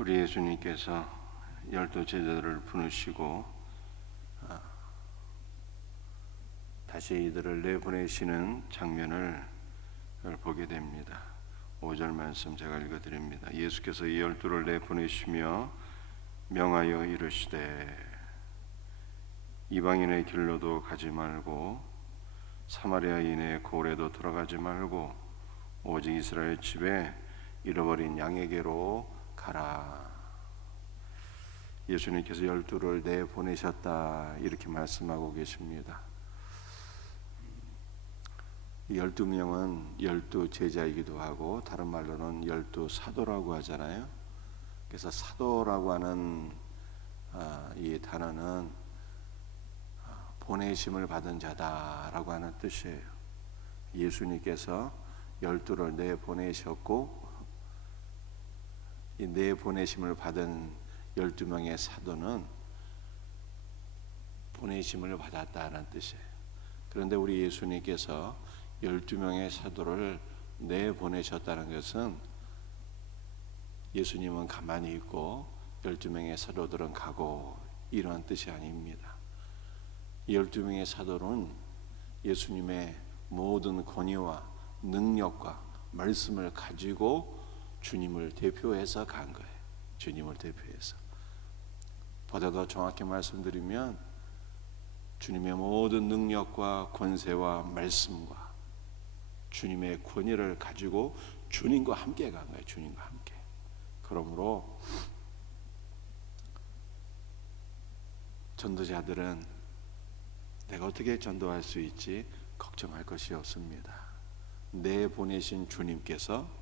우리 예수님께서 12제자들을 부르시고 다시 이들을 내보내시는 장면을 보게 됩니다. 5절 말씀 제가 읽어드립니다. 예수께서 이 12를 내보내시며 명하여 이르시되 이방인의 길로도 가지 말고 사마리아인의 고래도 들어가지 말고 오직 이스라엘 집에 잃어버린 양에게로 가라. 예수님께서 12를 내보내셨다 이렇게 말씀하고 계십니다. 12명은 12제자이기도 하고 다른 말로는 12사도라고 하잖아요. 그래서 사도라고 하는 이 단어는 보내심을 받은 자다라고 하는 뜻이에요. 예수님께서 12를 내보내셨고 이 내보내심을 받은 12명의 사도는 보내심을 받았다는 뜻이에요. 그런데 우리 예수님께서 12명의 사도를 내보내셨다는 것은 예수님은 가만히 있고 12명의 사도들은 가고 이런 뜻이 아닙니다. 12명의 사도는 예수님의 모든 권위와 능력과 말씀을 가지고 주님을 대표해서 간 거예요. 주님을 대표해서. 보다 더 정확히 말씀드리면 주님의 모든 능력과 권세와 말씀과 주님의 권위를 가지고 주님과 함께 간 거예요. 주님과 함께. 그러므로 전도자들은 내가 어떻게 전도할 수 있지 걱정할 것이 없습니다. 내보내신 주님께서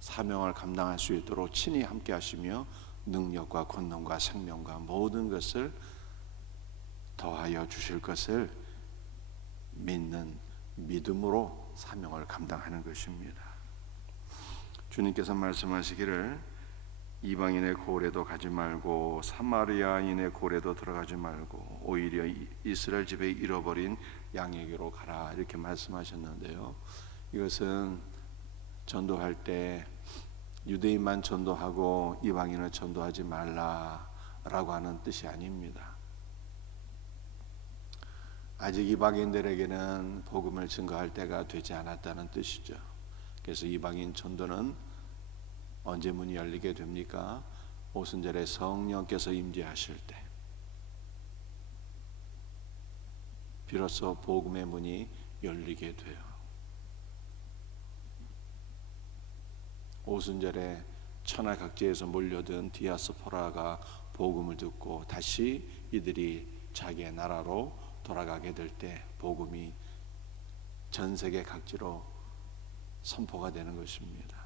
사명을 감당할 수 있도록 친히 함께 하시며 능력과 권능과 생명과 모든 것을 더하여 주실 것을 믿는 믿음으로 사명을 감당하는 것입니다. 주님께서 말씀하시기를 이방인의 고래도 가지 말고 사마리아인의 고래도 들어가지 말고 오히려 이스라엘 집에 잃어버린 양에게로 가라 이렇게 말씀하셨는데요. 이것은 전도할 때 유대인만 전도하고 이방인을 전도하지 말라라고 하는 뜻이 아닙니다. 아직 이방인들에게는 복음을 증거할 때가 되지 않았다는 뜻이죠. 그래서 이방인 전도는 언제 문이 열리게 됩니까? 오순절에 성령께서 임재하실 때 비로소 복음의 문이 열리게 돼요. 오순절에 천하각지에서 몰려든 디아스포라가 복음을 듣고 다시 이들이 자기의 나라로 돌아가게 될 때 복음이 전 세계 각지로 선포가 되는 것입니다.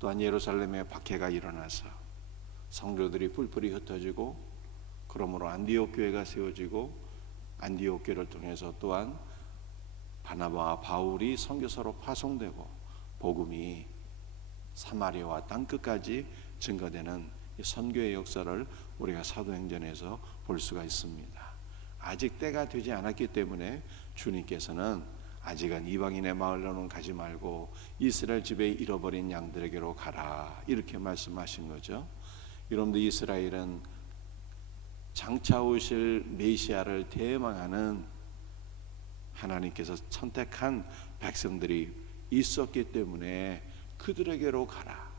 또한 예루살렘에 박해가 일어나서 성도들이 뿔뿔이 흩어지고 그러므로 안디옥 교회가 세워지고 안디옥 교회를 통해서 또한 바나바와 바울이 선교사로 파송되고 복음이 사마리아와 땅끝까지 증거되는 선교의 역사를 우리가 사도행전에서 볼 수가 있습니다. 아직 때가 되지 않았기 때문에 주님께서는 아직은 이방인의 마을로는 가지 말고 이스라엘 집에 잃어버린 양들에게로 가라 이렇게 말씀하신 거죠. 여러분들 이스라엘은 장차 오실 메시아를 대망하는 하나님께서 선택한 백성들이 있었기 때문에 그들에게로 가라.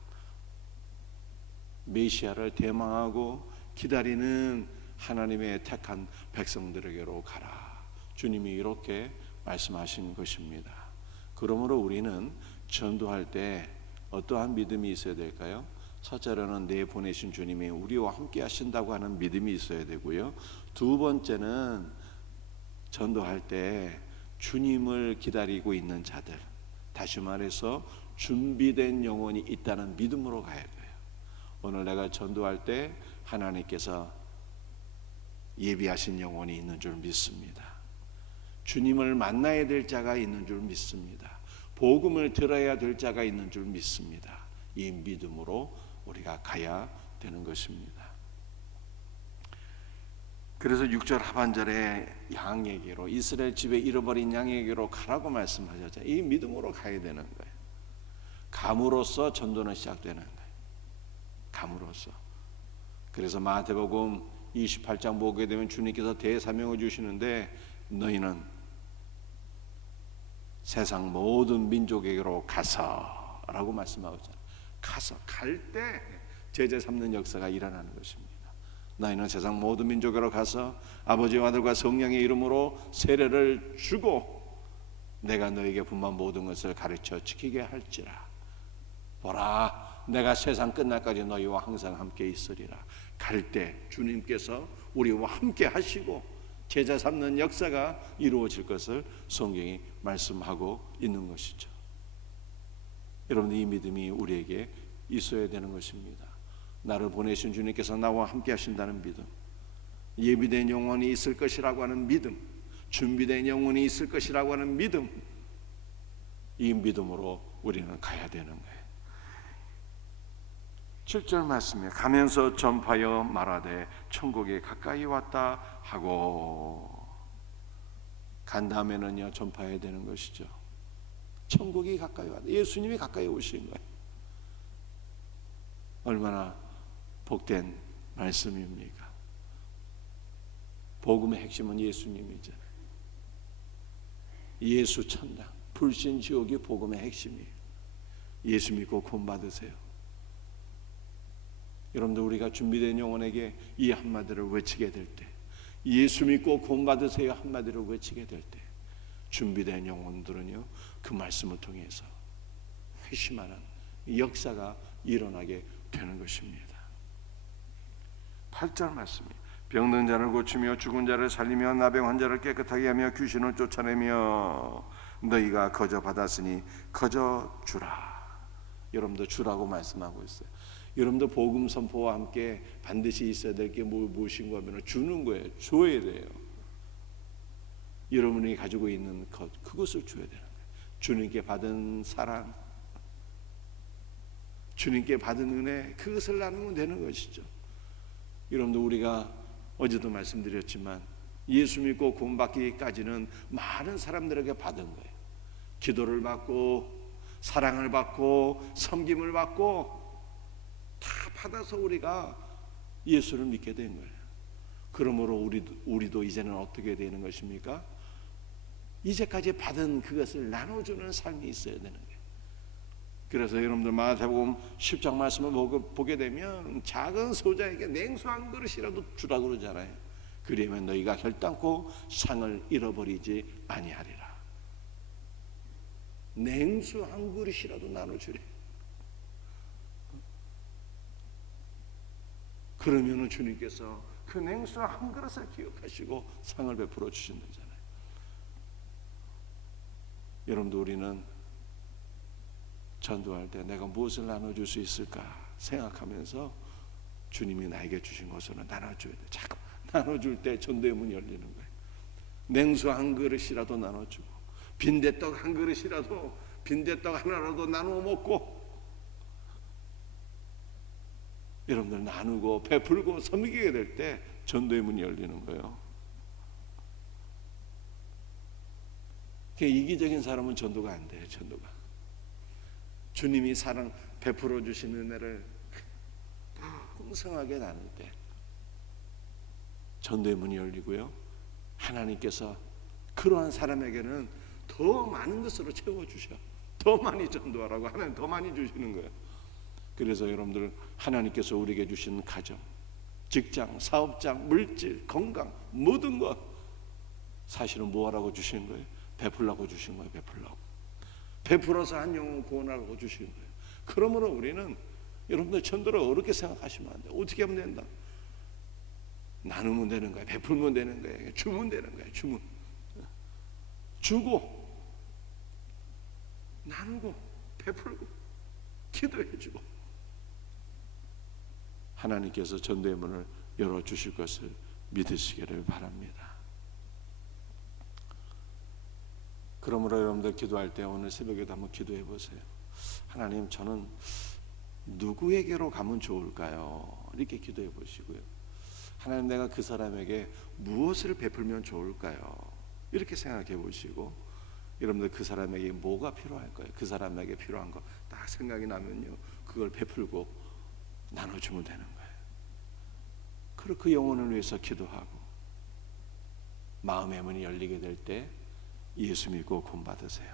메시아를 대망하고 기다리는 하나님의 택한 백성들에게로 가라. 주님이 이렇게 말씀하신 것입니다. 그러므로 우리는 전도할 때 어떠한 믿음이 있어야 될까요? 첫째로는 내보내신 주님이 우리와 함께 하신다고 하는 믿음이 있어야 되고요. 두 번째는 전도할 때 주님을 기다리고 있는 자들, 다시 말해서 준비된 영혼이 있다는 믿음으로 가야 돼요. 오늘 내가 전도할 때 하나님께서 예비하신 영혼이 있는 줄 믿습니다. 주님을 만나야 될 자가 있는 줄 믿습니다. 복음을 들어야 될 자가 있는 줄 믿습니다. 이 믿음으로 우리가 가야 되는 것입니다. 그래서 6절 하반절에 양에게로 이스라엘 집에 잃어버린 양에게로 가라고 말씀하셨죠. 이 믿음으로 가야 되는 거예요. 감으로써 전도는 시작되는 거예요. 감으로써. 그래서 마태복음 28장 보게 되면 주님께서 대사명을 주시는데 너희는 세상 모든 민족에게로 가서 라고 말씀하고 있잖아요. 가서 갈 때 제자 삼는 역사가 일어나는 것입니다. 너희는 세상 모든 민족으로 가서 아버지와 아들과 성령의 이름으로 세례를 주고 내가 너에게 분만 모든 것을 가르쳐 지키게 할지라. 보라, 내가 세상 끝날까지 너희와 항상 함께 있으리라. 갈 때 주님께서 우리와 함께 하시고 제자 삼는 역사가 이루어질 것을 성경이 말씀하고 있는 것이죠. 여러분, 이 믿음이 우리에게 있어야 되는 것입니다. 나를 보내신 주님께서 나와 함께 하신다는 믿음, 예비된 영혼이 있을 것이라고 하는 믿음, 준비된 영혼이 있을 것이라고 하는 믿음, 이 믿음으로 우리는 가야 되는 거예요. 7절 말씀에 가면서 전파하여 말하되 천국이 가까이 왔다 하고, 간 다음에는요 전파해야 되는 것이죠. 천국이 가까이 왔다. 예수님이 가까이 오신 거예요. 얼마나 복된 말씀입니까? 복음의 핵심은 예수님이잖아요. 예수 천당, 불신 지옥이 복음의 핵심이에요. 예수 믿고 구원 받으세요. 여러분들, 우리가 준비된 영혼에게 이 한마디를 외치게 될 때, 예수 믿고 구원 받으세요 한마디를 외치게 될 때, 준비된 영혼들은요 그 말씀을 통해서 회심하는 역사가 일어나게 되는 것입니다. 8절 말씀이 병든 자를 고치며 죽은 자를 살리며 나병 환자를 깨끗하게 하며 귀신을 쫓아내며 너희가 거저 받았으니 거저 주라. 여러분도 주라고 말씀하고 있어요. 여러분도 복음 선포와 함께 반드시 있어야 될 게 무엇인가 하면 주는 거예요. 줘야 돼요. 여러분이 가지고 있는 것, 그것을 줘야 되는 거예요. 주님께 받은 사랑, 주님께 받은 은혜, 그것을 나누면 되는 것이죠. 여러분들, 우리가 어제도 말씀드렸지만 예수 믿고 구원받기까지는 많은 사람들에게 받은 거예요. 기도를 받고 사랑을 받고 섬김을 받고 다 받아서 우리가 예수를 믿게 된 거예요. 그러므로 우리도 이제는 어떻게 되는 것입니까? 이제까지 받은 그것을 나눠주는 삶이 있어야 되는 거예요. 그래서 여러분들 마태복음 10장 말씀을 보게 되면 작은 소자에게 냉수 한 그릇이라도 주라고 그러잖아요. 그러면 너희가 결단코 상을 잃어버리지 아니하리라. 냉수 한 그릇이라도 나눠주래. 그러면 주님께서 그 냉수 한 그릇을 기억하시고 상을 베풀어 주신다잖아요. 여러분들, 우리는 전도할 때 내가 무엇을 나눠줄 수 있을까 생각하면서 주님이 나에게 주신 것으로 나눠줘야 돼. 자꾸 나눠줄 때 전도의 문이 열리는 거예요. 냉수 한 그릇이라도 나눠주고, 빈대떡 한 그릇이라도, 빈대떡 하나라도 나누어 먹고, 여러분들 나누고 베풀고 섬기게 될 때 전도의 문이 열리는 거예요. 이기적인 사람은 전도가 안 돼요. 전도가. 주님이 사랑 베풀어 주시는 은혜를 풍성하게 나눌 때 전도의 문이 열리고요, 하나님께서 그러한 사람에게는 더 많은 것으로 채워주셔. 더 많이 전도하라고 하나님 더 많이 주시는 거예요. 그래서 여러분들, 하나님께서 우리에게 주신 가정, 직장, 사업장, 물질, 건강, 모든 것 사실은 뭐하라고 주신 거예요? 베풀라고 주신 거예요. 베풀어서 한 영혼 구원하라고 주신 거예요. 그러므로 우리는 여러분들 전도를 어렵게 생각하시면 안 돼요. 어떻게 하면 된다? 나누면 되는 거예요. 베풀면 되는 거예요. 주면 되는 거예요. 주고 나누고 베풀고 기도해주고, 하나님께서 전도의 문을 열어주실 것을 믿으시기를 바랍니다. 그러므로 여러분들 기도할 때 오늘 새벽에도 한번 기도해 보세요. 하나님, 저는 누구에게로 가면 좋을까요? 이렇게 기도해 보시고요. 하나님, 내가 그 사람에게 무엇을 베풀면 좋을까요? 이렇게 생각해 보시고, 여러분들 그 사람에게 뭐가 필요할 거예요? 그 사람에게 필요한 거 딱 생각이 나면요, 그걸 베풀고 나눠주면 되는 거예요. 그리고 그 영혼을 위해서 기도하고 마음의 문이 열리게 될 때 예수 믿고 구원받으세요.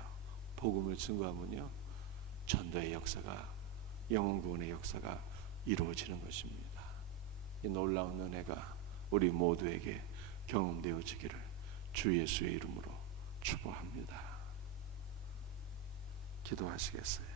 복음을 증거하면요, 전도의 역사가, 영혼 구원의 역사가 이루어지는 것입니다. 이 놀라운 은혜가 우리 모두에게 경험되어지기를 주 예수의 이름으로 축복합니다. 기도하시겠어요?